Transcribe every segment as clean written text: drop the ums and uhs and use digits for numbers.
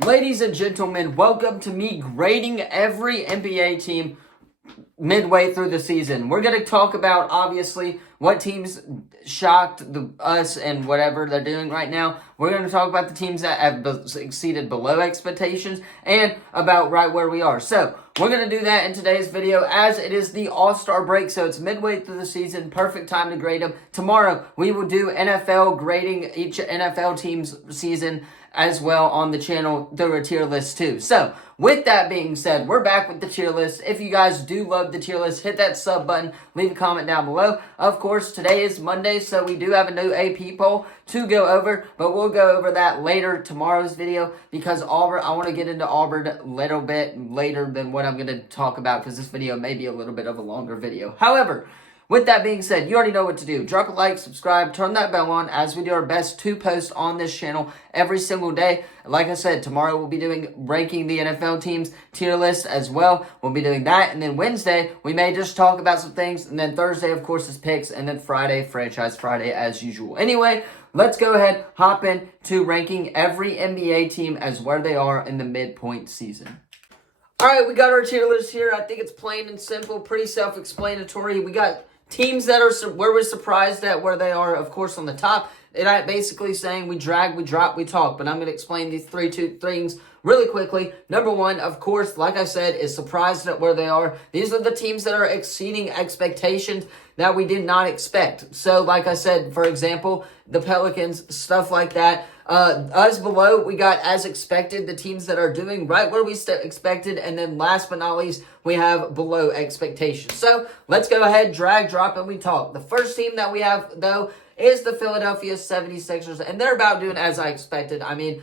Ladies and gentlemen, welcome to me grading every NBA team midway through the season. We're going to talk about, obviously, what teams shocked us and whatever they're doing right now. We're going to talk about the teams that have exceeded below expectations and about right where we are. So, we're going to do that in today's video as it is the All-Star break. So, it's midway through the season. Perfect time to grade them. Tomorrow, we will do NFL grading each NFL team's season as well on the channel through a tier list too. So, with that being said, we're back with the tier list. If you guys do love the tier list, hit that sub button, leave a comment down below. Of course, today is Monday, so we do have a new AP poll to go over, but we'll go over that later tomorrow's video because Auburn, I want to get into Auburn a little bit later than what I'm going to talk about because this video may be a little bit of a longer video. However, with that being said, you already know what to do. Drop a like, subscribe, turn that bell on as we do our best to post on this channel every single day. Like I said, tomorrow we'll be ranking the NFL teams tier list as well. We'll be doing that. And then Wednesday, we may just talk about some things. And then Thursday, of course, is picks. And then Friday, Franchise Friday as usual. Anyway, let's go ahead, hop in to ranking every NBA team as where they are in the midpoint season. All right, we got our tier list here. I think it's plain and simple, pretty self-explanatory. We got teams that are where we're surprised at where they are, of course, on the top. And I'm basically saying we drag, we drop, we talk. But I'm going to explain these two things really quickly. Number one, of course, like I said, is surprised at where they are. These are the teams that are exceeding expectations that we did not expect. So, like I said, for example, the Pelicans, stuff like that. Us below, we got as expected, the teams that are doing right where we expected. And then last but not least, we have below expectations. So let's go ahead, drag, drop, and we talk. The first team that we have, though, is the Philadelphia 76ers. And they're about doing as I expected. I mean,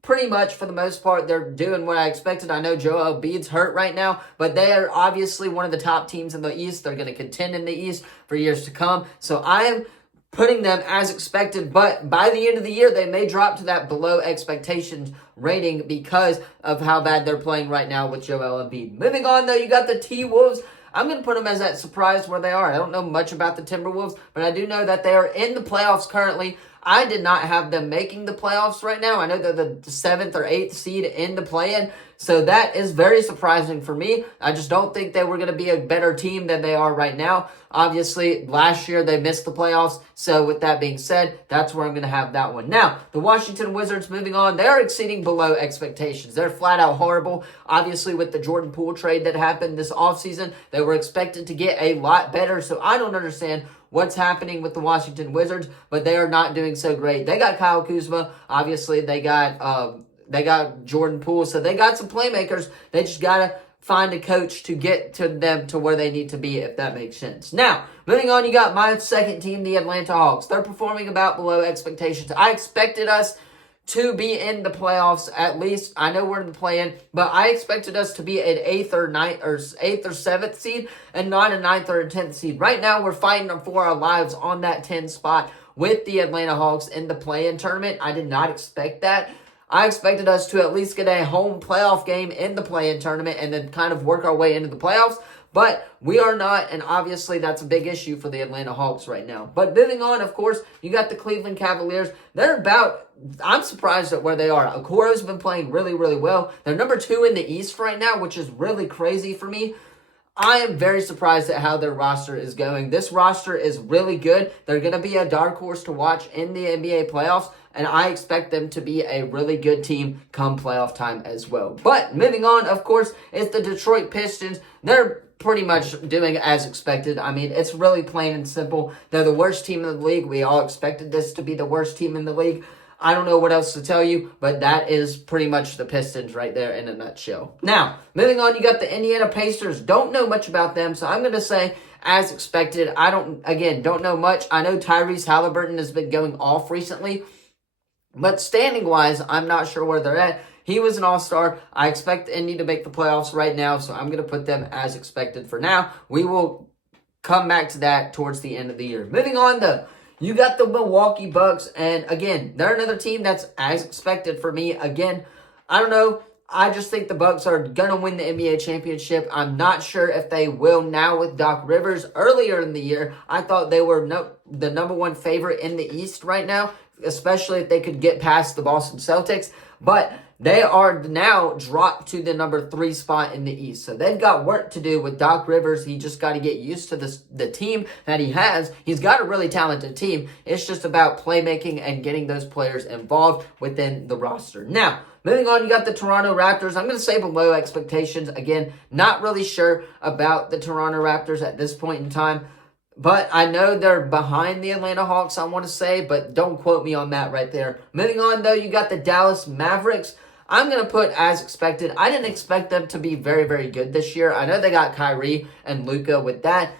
pretty much for the most part, they're doing what I expected. I know Joel Embiid's hurt right now, but they are obviously one of the top teams in the East. They're going to contend in the East for years to come. So I am putting them as expected, but by the end of the year, they may drop to that below expectations rating because of how bad they're playing right now with Joel Embiid. Moving on, though, you got the T-Wolves. I'm going to put them as that surprise where they are. I don't know much about the Timberwolves, but I do know that they are in the playoffs currently. I did not have them making the playoffs right now. I know they're the 7th or 8th seed in the play-in, so that is very surprising for me. I just don't think they were going to be a better team than they are right now. Obviously, last year they missed the playoffs, so with that being said, that's where I'm going to have that one. Now, the Washington Wizards, moving on, they are exceeding below expectations. They're flat out horrible. Obviously, with the Jordan Poole trade that happened this offseason, they were expected to get a lot better, so I don't understand what's happening with the Washington Wizards, but they are not doing so great. They got Kyle Kuzma. Obviously, they got Jordan Poole, so they got some playmakers. They just got to find a coach to get to them to where they need to be, if that makes sense. Now, moving on, you got my second team, the Atlanta Hawks. They're performing about below expectations. I expected us to be in the playoffs at least. I know we're in the play-in, but I expected us to be an 8th or 7th seed and not a 9th or a 10th seed. Right now, we're fighting for our lives on that 10 spot with the Atlanta Hawks in the play-in tournament. I did not expect that. I expected us to at least get a home playoff game in the play-in tournament and then kind of work our way into the playoffs. But we are not, and obviously that's a big issue for the Atlanta Hawks right now. But moving on, of course, you got the Cleveland Cavaliers. I'm surprised at where they are. Okoro's been playing really, really well. They're number 2 in the East right now, which is really crazy for me. I am very surprised at how their roster is going. This roster is really good. They're going to be a dark horse to watch in the NBA playoffs, and I expect them to be a really good team come playoff time as well. But moving on, of course, is the Detroit Pistons. They're pretty much doing as expected. I mean, it's really plain and simple. They're the worst team in the league. We all expected this to be the worst team in the league. I don't know what else to tell you, but that is pretty much the Pistons right there in a nutshell. Now, moving on, you got the Indiana Pacers. Don't know much about them, so I'm going to say as expected. Don't know much. I know Tyrese Halliburton has been going off recently, but standing-wise, I'm not sure where they're at. He was an all-star. I expect Indy to make the playoffs right now, so I'm going to put them as expected for now. We will come back to that towards the end of the year. Moving on, though. You got the Milwaukee Bucks, and again, they're another team that's as expected for me. Again, I don't know. I just think the Bucks are going to win the NBA championship. I'm not sure if they will now with Doc Rivers. Earlier in the year, I thought they were the number 1 favorite in the East right now, especially if they could get past the Boston Celtics. but they are now dropped to the number 3 spot in the East. So they've got work to do with Doc Rivers. He just got to get used to the team that he has. He's got a really talented team. It's just about playmaking and getting those players involved within the roster. Now, moving on, you got the Toronto Raptors. I'm going to say below expectations. Again, not really sure about the Toronto Raptors at this point in time. But I know they're behind the Atlanta Hawks, I want to say, but don't quote me on that right there. Moving on, though, you got the Dallas Mavericks. I'm going to put as expected. I didn't expect them to be very, very good this year. I know they got Kyrie and Luka with that.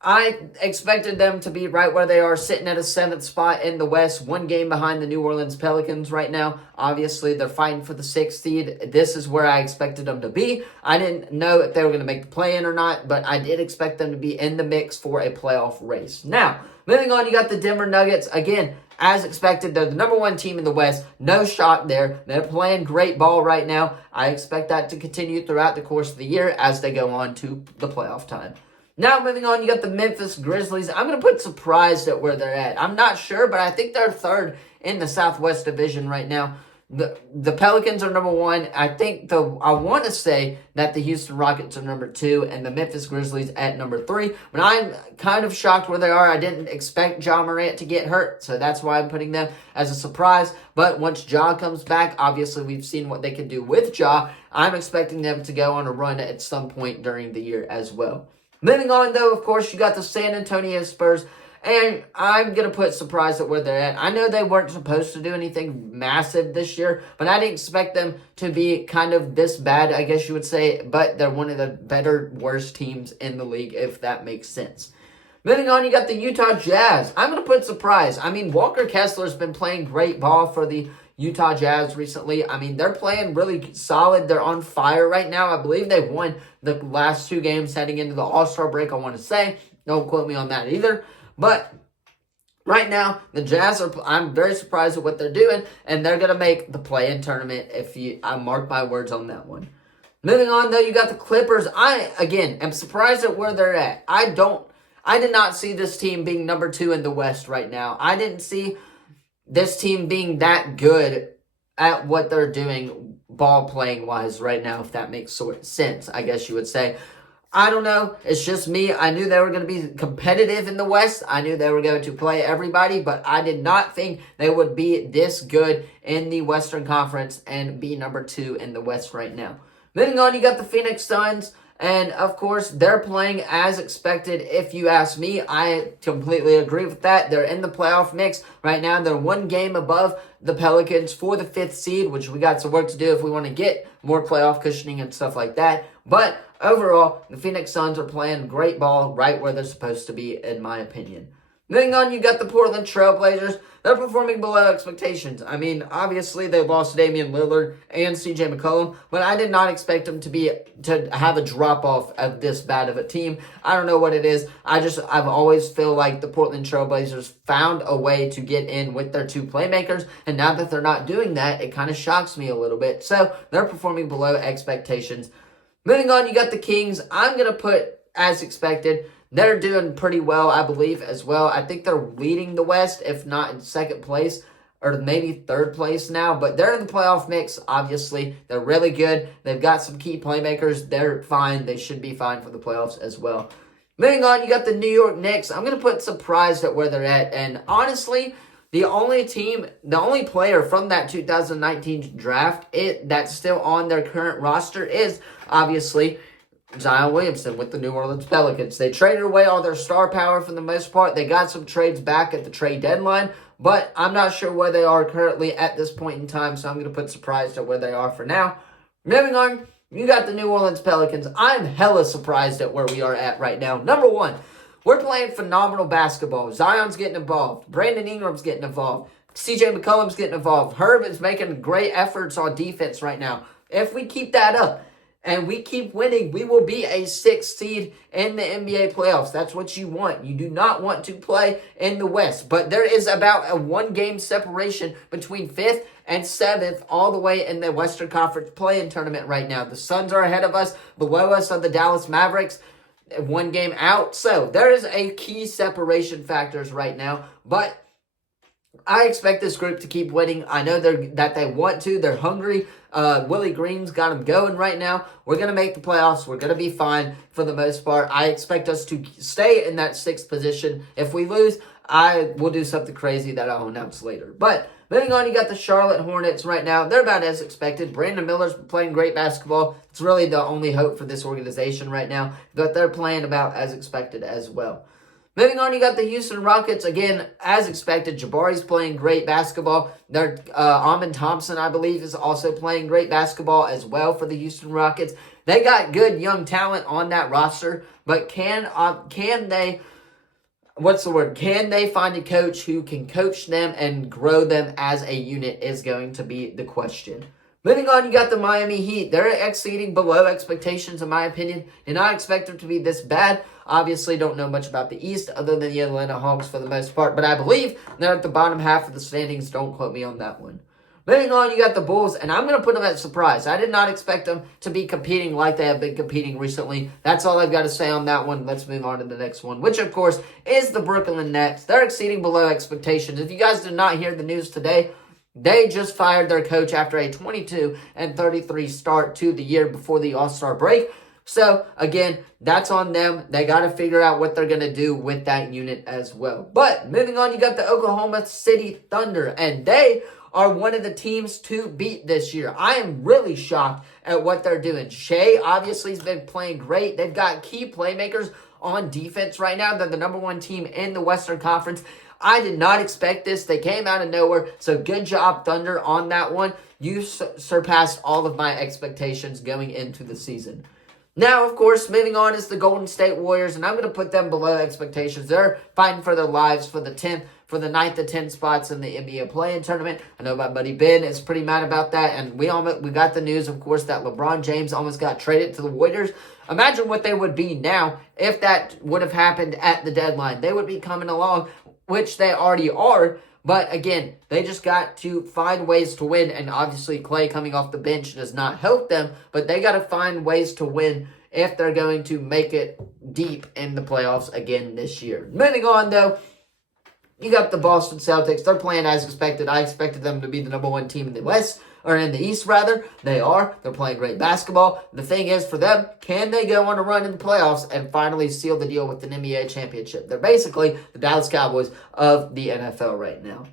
I expected them to be right where they are, sitting at a 7th spot in the West, 1 game behind the New Orleans Pelicans right now. Obviously, they're fighting for the 6th seed. This is where I expected them to be. I didn't know if they were going to make the play-in or not, but I did expect them to be in the mix for a playoff race. Now, moving on, you got the Denver Nuggets. Again, as expected, they're the number 1 team in the West. No shock there. They're playing great ball right now. I expect that to continue throughout the course of the year as they go on to the playoff time. Now, moving on, you got the Memphis Grizzlies. I'm going to put surprised at where they're at. I'm not sure, but I think they're 3rd in the Southwest Division right now. The Pelicans are number 1. I want to say that the Houston Rockets are number 2 and the Memphis Grizzlies at number 3. But I'm kind of shocked where they are. I didn't expect Ja Morant to get hurt, so that's why I'm putting them as a surprise. But once Ja comes back, obviously we've seen what they can do with Ja. I'm expecting them to go on a run at some point during the year as well. Moving on, though, of course, you got the San Antonio Spurs, and I'm going to put surprise at where they're at. I know they weren't supposed to do anything massive this year, but I didn't expect them to be kind of this bad, I guess you would say, but they're one of the better, worst teams in the league, if that makes sense. Moving on, you got the Utah Jazz. I'm going to put surprise. I mean, Walker Kessler's been playing great ball for the Utah Jazz recently. I mean, they're playing really solid. They're on fire right now. I believe they won the last 2 games heading into the All-Star break, I want to say. Don't quote me on that either. But right now, the Jazz I'm very surprised at what they're doing, and they're going to make the play-in tournament I mark my words on that one. Moving on, though, you got the Clippers. I, again, am surprised at where they're at. I did not see this team being number 2 in the West right now. I didn't see this team being that good at what they're doing ball playing wise right now, if that makes sense, I guess you would say. I don't know. It's just me. I knew they were going to be competitive in the West. I knew they were going to play everybody, but I did not think they would be this good in the Western Conference and be number 2 in the West right now. Moving on, you got the Phoenix Suns. And, of course, they're playing as expected, if you ask me. I completely agree with that. They're in the playoff mix right now. They're 1 game above the Pelicans for the 5th seed, which we got some work to do if we want to get more playoff cushioning and stuff like that. But, overall, the Phoenix Suns are playing great ball right where they're supposed to be, in my opinion. Moving on, you got the Portland Trail Blazers. They're performing below expectations. I mean, obviously, they lost Damian Lillard and C.J. McCollum, but I did not expect them to have a drop-off of this bad of a team. I don't know what it is. I've always feel like the Portland Trail Blazers found a way to get in with their 2 playmakers, and now that they're not doing that, it kind of shocks me a little bit. So, they're performing below expectations. Moving on, you got the Kings. I'm going to put, as expected, they're doing pretty well, I believe, as well. I think they're leading the West, if not in 2nd place, or maybe 3rd place now. But they're in the playoff mix, obviously. They're really good. They've got some key playmakers. They're fine. They should be fine for the playoffs as well. Moving on, you got the New York Knicks. I'm going to put surprised at where they're at. And honestly, the only player from that 2019 draft that's still on their current roster is, obviously, Zion Williamson with the New Orleans Pelicans. They traded away all their star power for the most part. They got some trades back at the trade deadline, but I'm not sure where they are currently at this point in time, so I'm going to put surprised at where they are for now. Moving on, you got the New Orleans Pelicans. I'm hella surprised at where we are at right now. Number 1, we're playing phenomenal basketball. Zion's getting involved. Brandon Ingram's getting involved. C.J. McCollum's getting involved. Herb is making great efforts on defense right now. If we keep that up, and we keep winning, we will be a 6th seed in the NBA playoffs. That's what you want. You do not want to play in the West. But there is about a 1-game separation between 5th and 7th all the way in the Western Conference play-in tournament right now. The Suns are ahead of us. Below us are the Dallas Mavericks, 1 game out. So there is a key separation factors right now. But I expect this group to keep winning. I know that they want to. They're hungry. Willie Green's got them going right now. We're going to make the playoffs. We're going to be fine for the most part. I expect us to stay in that 6th position. If we lose, I will do something crazy that I'll announce later. But moving on, you got the Charlotte Hornets right now. They're about as expected. Brandon Miller's playing great basketball. It's really the only hope for this organization right now. But they're playing about as expected as well. Moving on, you got the Houston Rockets. Again, as expected, Jabari's playing great basketball. Their Amen Thompson, I believe, is also playing great basketball as well for the Houston Rockets. They got good young talent on that roster, but can they find a coach who can coach them and grow them as a unit is going to be the question. Moving on, you got the Miami Heat. They're exceeding below expectations, in my opinion. Did not expect them to be this bad. Obviously, don't know much about the East other than the Atlanta Hawks for the most part. But I believe they're at the bottom half of the standings. Don't quote me on that one. Moving on, you got the Bulls, and I'm going to put them at surprise. I did not expect them to be competing like they have been competing recently. That's all I've got to say on that one. Let's move on to the next one, which, of course, is the Brooklyn Nets. They're exceeding below expectations. If you guys did not hear the news today, they just fired their coach after a 22-33 start to the year before the All-Star break. So, again, that's on them. They got to figure out what they're going to do with that unit as well. But, moving on, you got the Oklahoma City Thunder, and they are one of the teams to beat this year. I am really shocked at what they're doing. Shea, obviously, has been playing great. They've got key playmakers on defense right now. They're the number 1 team in the Western Conference. I did not expect this. They came out of nowhere. So good job, Thunder, on that one. You surpassed all of my expectations going into the season. Now, of course, moving on is the Golden State Warriors, and I'm going to put them below expectations. They're fighting for their lives for the 9th to 10th spots in the NBA play-in tournament. I know my buddy Ben is pretty mad about that, and we got the news, of course, that LeBron James almost got traded to the Warriors. Imagine what they would be now if that would have happened at the deadline. They would be coming along, which they already are. But again, they just got to find ways to win. And obviously, Klay coming off the bench does not help them. But they got to find ways to win if they're going to make it deep in the playoffs again this year. Moving on, though, you got the Boston Celtics. They're playing as expected. I expected them to be the number 1 team in the West. Or in the East, rather. They are. They're playing great basketball. The thing is, for them, can they go on a run in the playoffs and finally seal the deal with an NBA championship? They're basically the Dallas Cowboys of the NFL right now.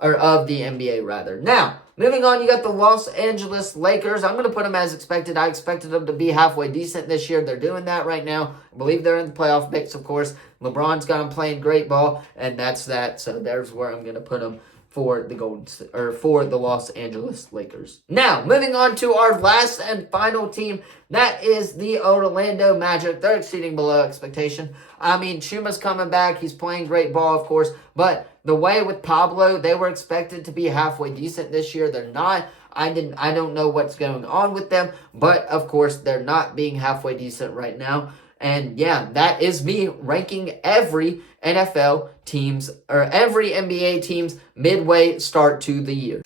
Or of the NBA, rather. Now, moving on, you got the Los Angeles Lakers. I'm going to put them as expected. I expected them to be halfway decent this year. They're doing that right now. I believe they're in the playoff mix, of course. LeBron's got them playing great ball, and that's that. So there's where I'm going to put them for the Los Angeles Lakers. Now, moving on to our last and final team, that is the Orlando Magic. They're exceeding below expectation. I mean, Chuma's coming back. He's playing great ball, of course, but the way with Pablo, they were expected to be halfway decent this year. They're not. I don't know what's going on with them, but of course, they're not being halfway decent right now. And yeah, that is me ranking every NFL teams or every NBA team's midway start to the year.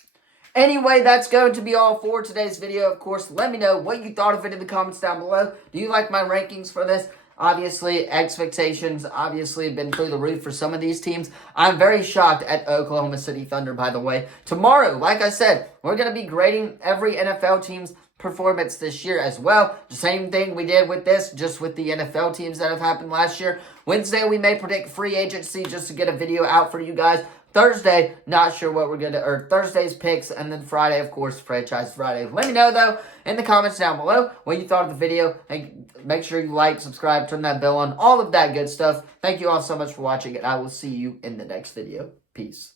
Anyway, that's going to be all for today's video. Of course, let me know what you thought of it in the comments down below. Do you like my rankings for this? Obviously, expectations obviously have been through the roof for some of these teams. I'm very shocked at Oklahoma City Thunder, by the way. Tomorrow, like I said, we're going to be grading every NFL team's performance this year as well. The same thing we did with this, just with the NFL teams that have happened last year. Wednesday, we may predict free agency just to get a video out for you guys. Thursday, not sure what we're going to, or Thursday's picks, and then Friday, of course, Franchise Friday. Let me know, though, in the comments down below what you thought of the video. Make sure you like, subscribe, turn that bell on, all of that good stuff. Thank you all so much for watching, and I will see you in the next video. Peace.